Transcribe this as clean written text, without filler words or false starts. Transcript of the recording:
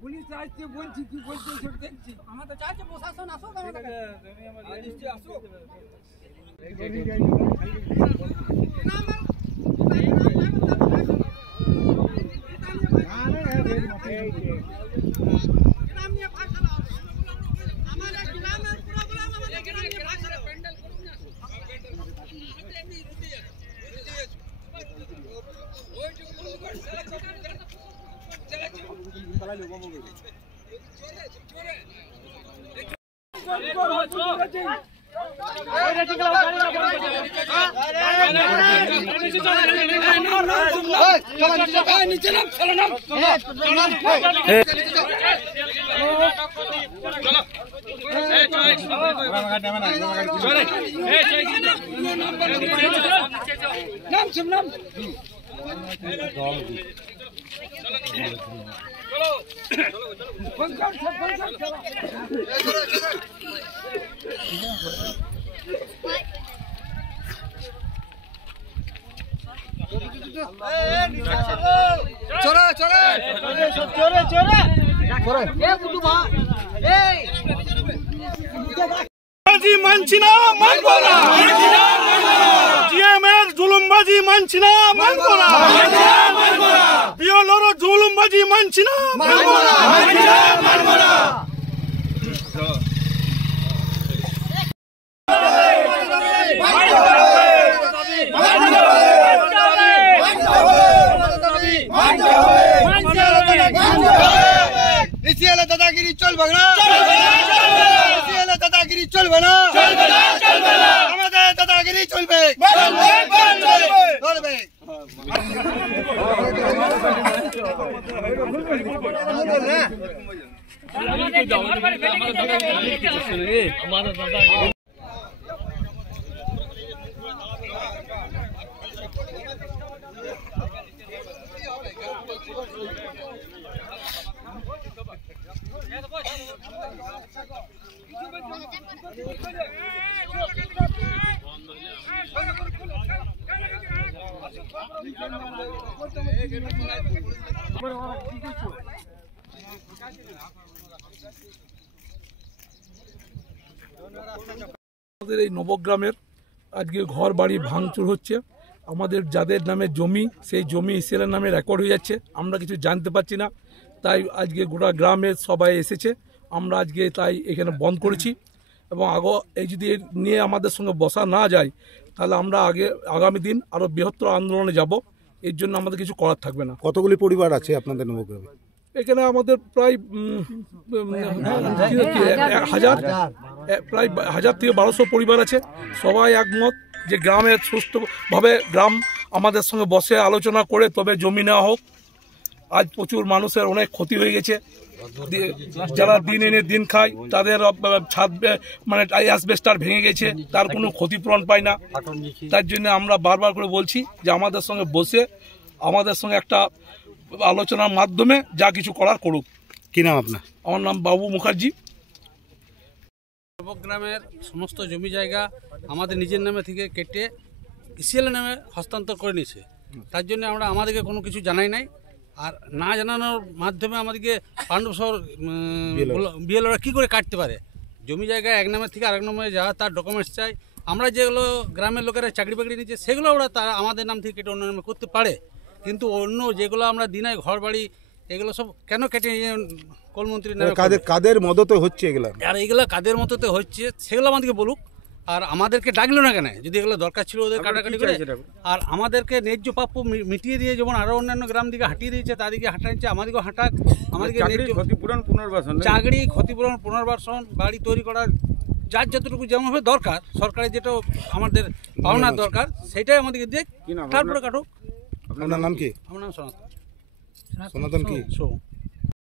Police আসছে বলছি কি বলছে সেটা দেখছি আমাদের চাইছে প্রশাসন আসুক আমাদের নিশ্চয়ই আসুক মানছি না মানব না জিএমের জুলুমবাজি মানছি না মানব না বিএলওর জুলুমবাজি মানছি না মানব না দাদাগিরি চলবে না দাদাগিরি চলবে না আমাদের দাদাগিরি চলবে আমাদের এই নবগ্রামের আজকে ঘর বাড়ি ভাঙচুর হচ্ছে। আমাদের যাদের নামে জমি সেই জমি ইসিএলের নামে রেকর্ড হয়ে যাচ্ছে, আমরা কিছু জানতে পারছি না। তাই আজকে গোটা গ্রামের সবাই এসেছে, আমরা আজকে তাই এখানে বন্ধ করেছি। এবং এই যদি নিয়ে আমাদের সঙ্গে বসা না যায় তাহলে আমরা আগামী দিন আরও বৃহত্তর আন্দোলনে যাব। এর জন্য আমাদের কিছু করার থাকবে না। কতগুলি পরিবার আছে আপনাদের নবগ্রামে? এখানে আমাদের প্রায় 1000 থেকে 1200 পরিবার আছে। সবাই একমত যে গ্রামের সুষ্ঠুভাবে গ্রাম আমাদের সঙ্গে বসে আলোচনা করে তবে জমি নেওয়া হোক। আজ প্রচুর মানুষের অনেক ক্ষতি হয়ে গেছে, যারা দিন এনে দিন খায় তাদের ছাদ মানে অ্যাসবেস্টার ভেঙে গেছে, তার কোনো ক্ষতিপূরণ পায় না। তার জন্য আমরা বারবার করে বলছি যে আমাদের সঙ্গে বসে আমাদের সঙ্গে একটা আলোচনার মাধ্যমে যা কিছু করার করুক। কি নাম আপনার? আমার নাম বাবু মুখার্জি। নবগ্রামের সমস্ত জমি জায়গা আমাদের নিজের নামে থেকে কেটে ইসিএলের নামে হস্তান্তর করে নিয়েছে। তার জন্য আমরা আমাদেরকে কোনো কিছু জানাই নাই, আর না জানানোর মাধ্যমে আমাদেরকে পাণ্ডবসর বিএলওরা কী করে কাটতে পারে? জমি জায়গা এক নামের থেকে আরেক নামে যাওয়া, তার ডকুমেন্টস চাই। আমরা যেগুলো গ্রামের লোকেরা চাকরি বাকরি নিচ্ছে সেগুলো ওরা তারা আমাদের নাম থেকে কেটে অন্য নামে করতে পারে, কিন্তু অন্য যেগুলো আমরা দিনায় ঘর বাড়ি এগুলো সব কেন কেটে নিয়ে কলমন্ত্রী কাদের মদতে হচ্ছে এগুলো? আর এগুলো কাদের মতোতে হচ্ছে সেগুলো আমাদেরকে বলুক। আর আমাদেরকে ডাকলো না কেন? যদি এগুলো দরকার ছিল ওদের কাটাকাটি করে, আর আমাদেরকে ন্যায্য প্রাপ্য মিটিয়ে দিয়ে যেমন আরও অন্যান্য গ্রাম দিকে হাঁটিয়ে দিয়েছে তাদেরকে হাঁটাচ্ছে, আমাদেরকেও হাঁটাক। আমাদেরকে ক্ষতিপূরণ পুনর্বাসন, চাকরি ক্ষতিপূরণ পুনর্বাসন, বাড়ি তৈরি করার যার যতটুকু যেমনভাবে দরকার সরকারের যেটা আমাদের পাওনার দরকার সেটাই আমাদেরকে দেখ, তারপরে কাটুক। আপনার নাম কি? আমার নাম সনাতন। সনাতন কি?